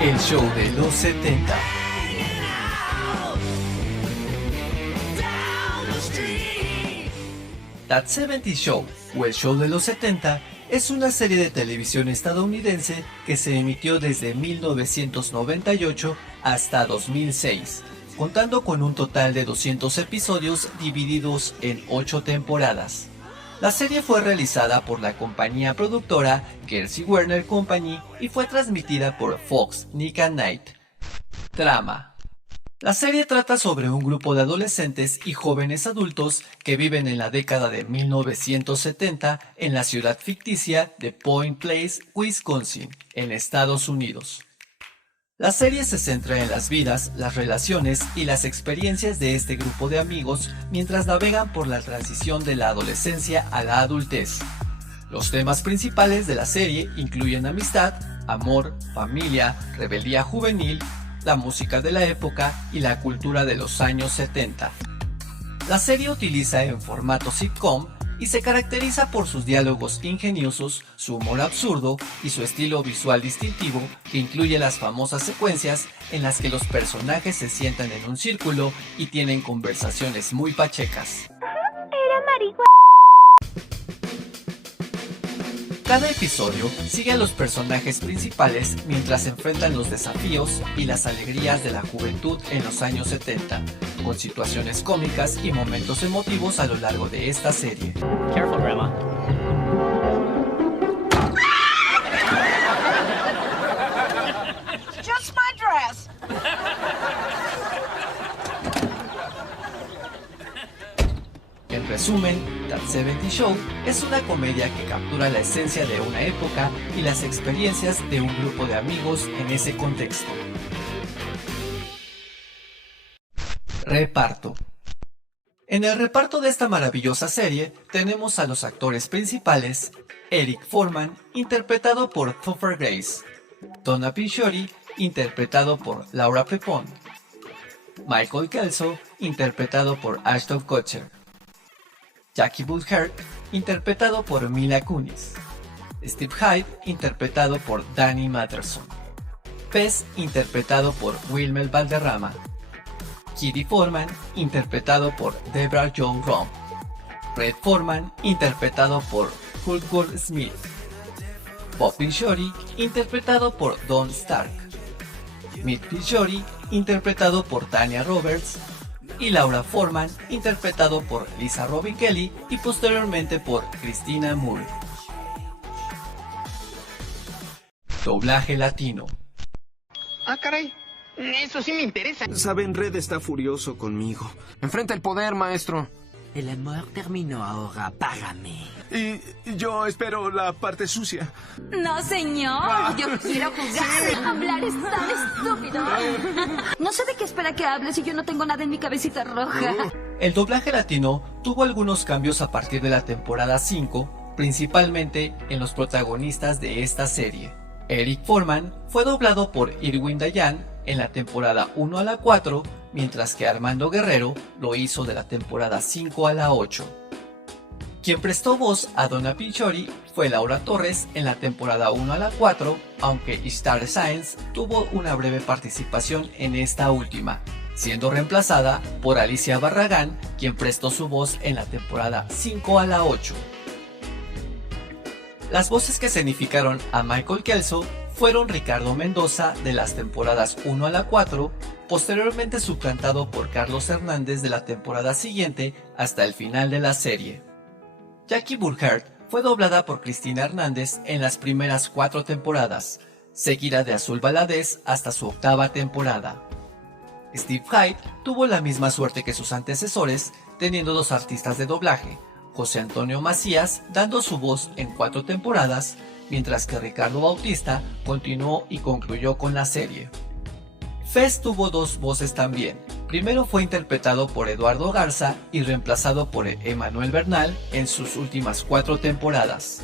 El show de los 70. That 70 Show, o el show de los 70, es una serie de televisión estadounidense que se emitió desde 1998 hasta 2006, contando con un total de 200 episodios divididos en 8 temporadas. La serie fue realizada por la compañía productora Kelsey Werner Company y fue transmitida por Fox Nick at Night. Trama. La serie trata sobre un grupo de adolescentes y jóvenes adultos que viven en la década de 1970 en la ciudad ficticia de Point Place, Wisconsin, en Estados Unidos. La serie se centra en las vidas, las relaciones y las experiencias de este grupo de amigos mientras navegan por la transición de la adolescencia a la adultez. Los temas principales de la serie incluyen amistad, amor, familia, rebeldía juvenil, la música de la época y la cultura de los años 70. La serie utiliza en formato sitcom y se caracteriza por sus diálogos ingeniosos, su humor absurdo y su estilo visual distintivo que incluye las famosas secuencias en las que los personajes se sientan en un círculo y tienen conversaciones muy pachecas. Era marihuana. Cada episodio sigue a los personajes principales mientras enfrentan los desafíos y las alegrías de la juventud en los años 70, con situaciones cómicas y momentos emotivos a lo largo de esta serie. Careful, Grandma. Just my dress. En resumen, That 70 Show es una comedia que captura la esencia de una época y las experiencias de un grupo de amigos en ese contexto. Reparto. En el reparto de esta maravillosa serie tenemos a los actores principales: Eric Forman, interpretado por Topher Grace; Donna Pinchori, interpretado por Laura Prepon; Michael Kelso, interpretado por Ashton Kutcher; Jackie Woodheart, interpretado por Mila Kunis; Steve Hyde, interpretado por Danny Matheson; Pez, interpretado por Wilmer Valderrama; Kitty Forman, interpretado por Debra Joan Rom; Red Forman, interpretado por Hulk Smith; Bob Pinchori, interpretado por Don Stark; Mick Pinchori, interpretado por Tanya Roberts; y Laura Forman, interpretado por Lisa Robin Kelly y posteriormente por Christina Moore. Doblaje latino. Ah, caray. Eso sí me interesa. Saben, Red está furioso conmigo. Enfrenta el poder, maestro. El amor terminó ahora, págame. Y yo espero la parte sucia. No, señor. Yo quiero jugar. Hablar es tan estúpido. No sé de qué espera que hable si yo no tengo nada en mi cabecita roja. El doblaje latino tuvo algunos cambios a partir de la temporada 5, principalmente en los protagonistas de esta serie. Eric Forman fue doblado por Irwin Dayan en la temporada 1 a la 4, mientras que Armando Guerrero lo hizo de la temporada 5 a la 8. Quien prestó voz a Donna Pinchori fue Laura Torres en la temporada 1 a la 4, aunque Star Science tuvo una breve participación en esta última, siendo reemplazada por Alicia Barragán, quien prestó su voz en la temporada 5 a la 8. Las voces que significaron a Michael Kelso fueron Ricardo Mendoza de las temporadas 1 a la 4, posteriormente suplantado por Carlos Hernández de la temporada siguiente hasta el final de la serie. Jackie Woodheart fue doblada por Cristina Hernández en las primeras 4 temporadas, seguida de Azul Valadez hasta su 8ª temporada. Steve Hyde tuvo la misma suerte que sus antecesores, teniendo 2 artistas de doblaje, José Antonio Macías dando su voz en 4 temporadas, mientras que Ricardo Bautista continuó y concluyó con la serie. Fez tuvo 2 voces también. Primero fue interpretado por Eduardo Garza y reemplazado por Emanuel Bernal en sus últimas 4 temporadas.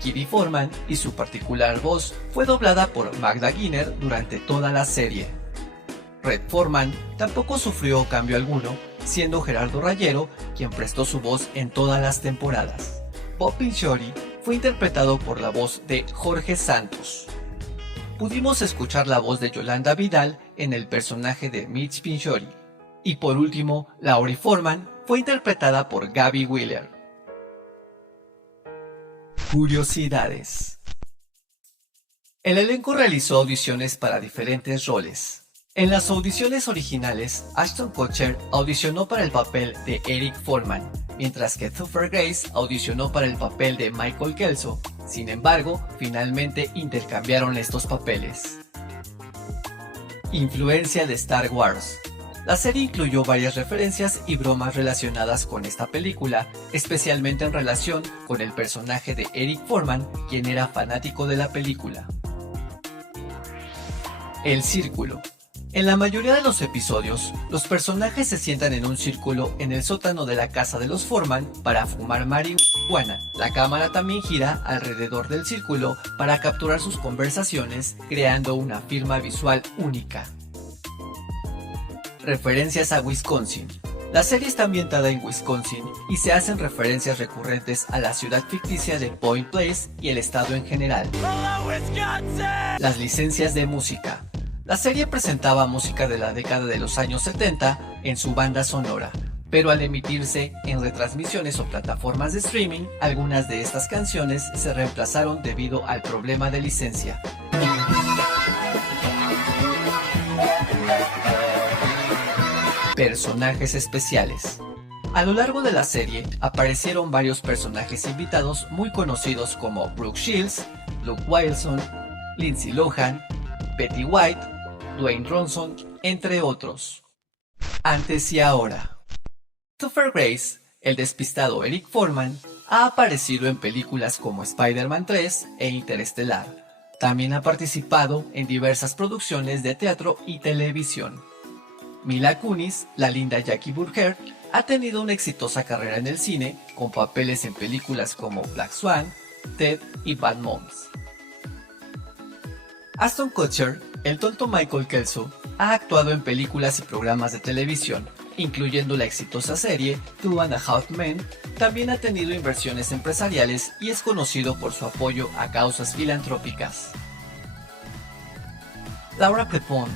Kitty Forman y su particular voz fue doblada por Magda Giner durante toda la serie. Red Forman tampoco sufrió cambio alguno, siendo Gerardo Rayero quien prestó su voz en todas las temporadas. Bob Pinchori fue interpretado por la voz de Jorge Santos. pudimos escuchar la voz de Yolanda Vidal en el personaje de Mitch Pinchori. Y por último, Laurie Foreman fue interpretada por Gabby Wheeler. Curiosidades. El elenco realizó audiciones para diferentes roles. En las audiciones originales, Ashton Kutcher audicionó para el papel de Eric Foreman, mientras que Topher Grace audicionó para el papel de Michael Kelso. Sin embargo, finalmente intercambiaron estos papeles. Influencia de Star Wars. La serie incluyó varias referencias y bromas relacionadas con esta película, especialmente en relación con el personaje de Eric Foreman, quien era fanático de la película. El círculo. En la mayoría de los episodios, los personajes se sientan en un círculo en el sótano de la casa de los Foreman para fumar marihuana. La cámara también gira alrededor del círculo para capturar sus conversaciones, creando una firma visual única. Referencias a Wisconsin. La serie está ambientada en Wisconsin y se hacen referencias recurrentes a la ciudad ficticia de Point Place y el estado en general. Las licencias de música. La serie presentaba música de la década de los años 70 en su banda sonora, pero al emitirse en retransmisiones o plataformas de streaming, algunas de estas canciones se reemplazaron debido al problema de licencia. Personajes especiales. A lo largo de la serie aparecieron varios personajes invitados muy conocidos como Brooke Shields, Luke Wilson, Lindsay Lohan, Betty White, Dwayne Johnson, entre otros. Antes y ahora. Topher Grace, el despistado Eric Foreman, ha aparecido en películas como Spider-Man 3 e Interestelar. También ha participado en diversas producciones de teatro y televisión. Mila Kunis, la linda Jackie Burkhardt, ha tenido una exitosa carrera en el cine, con papeles en películas como Black Swan, Ted y Bad Moms. Ashton Kutcher, el tonto Michael Kelso, ha actuado en películas y programas de televisión, incluyendo la exitosa serie Two and a Half Men. También ha tenido inversiones empresariales y es conocido por su apoyo a causas filantrópicas. Laura Prepon,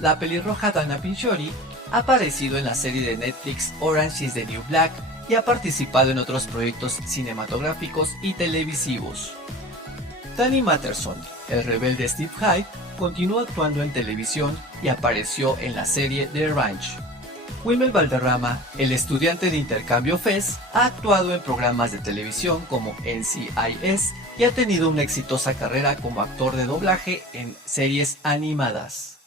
la pelirroja Dana Pinchori, ha aparecido en la serie de Netflix Orange is the New Black y ha participado en otros proyectos cinematográficos y televisivos. Danny Masterson, el rebelde Steve Hyde, continuó actuando en televisión y apareció en la serie The Ranch. Wilmer Valderrama, el estudiante de intercambio Fez, ha actuado en programas de televisión como NCIS y ha tenido una exitosa carrera como actor de doblaje en series animadas.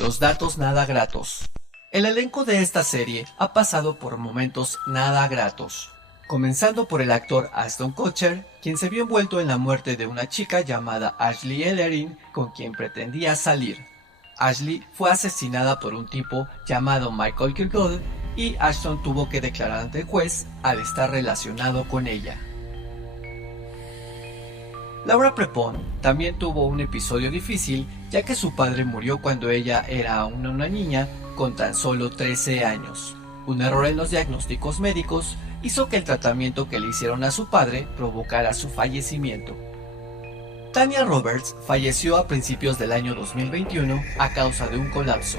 Los datos nada gratos. El elenco de esta serie ha pasado por momentos nada gratos, comenzando por el actor Ashton Kutcher, quien se vio envuelto en la muerte de una chica llamada Ashley Ellerin, con quien pretendía salir. Ashley fue asesinada por un tipo llamado Michael Kirkwood y Ashton tuvo que declarar ante el juez al estar relacionado con ella. Laura Prepon también tuvo un episodio difícil, ya que su padre murió cuando ella era aún una niña con tan solo 13 años. Un error en los diagnósticos médicos hizo que el tratamiento que le hicieron a su padre provocara su fallecimiento. Tanya Roberts falleció a principios del año 2021 a causa de un colapso.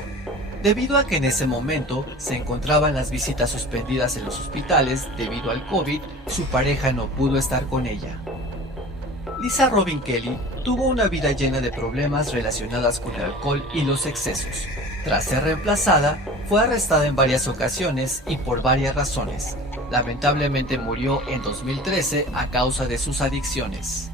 Debido a que en ese momento se encontraban las visitas suspendidas en los hospitales debido al COVID, su pareja no pudo estar con ella. Lisa Robin Kelly tuvo una vida llena de problemas relacionadas con el alcohol y los excesos. Tras ser reemplazada, fue arrestada en varias ocasiones y por varias razones. Lamentablemente murió en 2013 a causa de sus adicciones.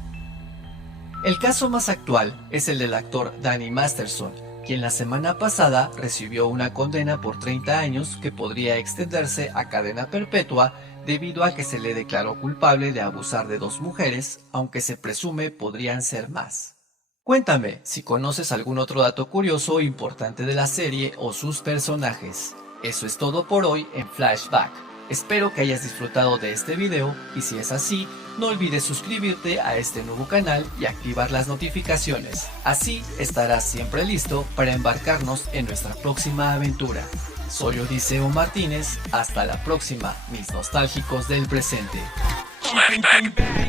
El caso más actual es el del actor Danny Masterson, quien la semana pasada recibió una condena por 30 años que podría extenderse a cadena perpetua debido a que se le declaró culpable de abusar de 2 mujeres, aunque se presume podrían ser más. Cuéntame si conoces algún otro dato curioso o importante de la serie o sus personajes. Eso es todo por hoy en Flashback. Espero que hayas disfrutado de este video y si es así, no olvides suscribirte a este nuevo canal y activar las notificaciones. Así estarás siempre listo para embarcarnos en nuestra próxima aventura. Soy Odiseo Martínez, hasta la próxima, mis nostálgicos del presente. Flashback.